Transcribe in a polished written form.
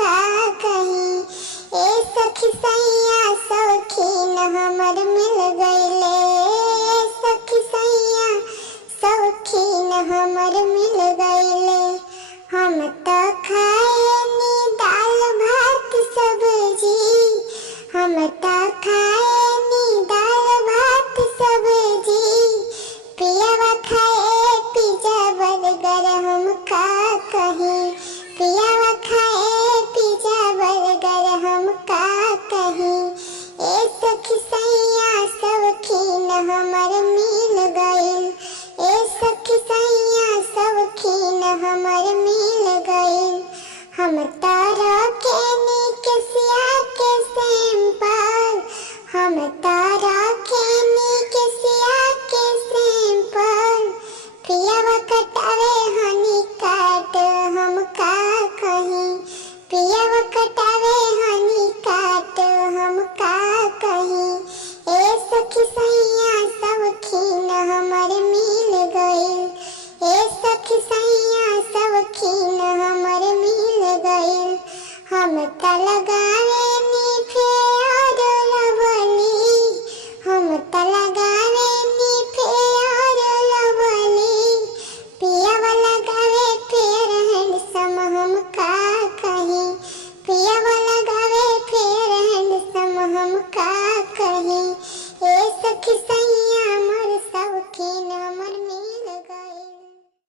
का कहीं। ए सखी सैया सौखीन हमर मिल गइले, सखी सैया सौखीन हमर मिल गइले। हम तो खाएनी दाल भात सब्जी, हम तो खाएनी दाल भात सब्जी। पियावा खाए पिज्जा बर्गर हम का कहीं, पियावा खाए पिज्जा बर्गर हम का कहीं। ए सखी सैया सौखीन हमर मिल गइल, ए सखी सैया सौखीन हमर मिल गइल। हम तारा के निकसिया के सैंपल, हम तारा के निकसिया के सैंपल। पियावा कटावे हनी काट हम का कहीं, पियावा कटावे हनी काट हम का कहीं। ए सखी सैया सौखीन हमर मिल गइल, ए सखी सैया सौखीन हमर मिल गइल। हम त लगावेनी फेयर लवली, हम त लगावेनी फेयर लवली। पियावा लगावे फेयर हैंडसम हम का कहीं, पियावा लगावे फेयर हैंडसम हम का कहीं। ए सखी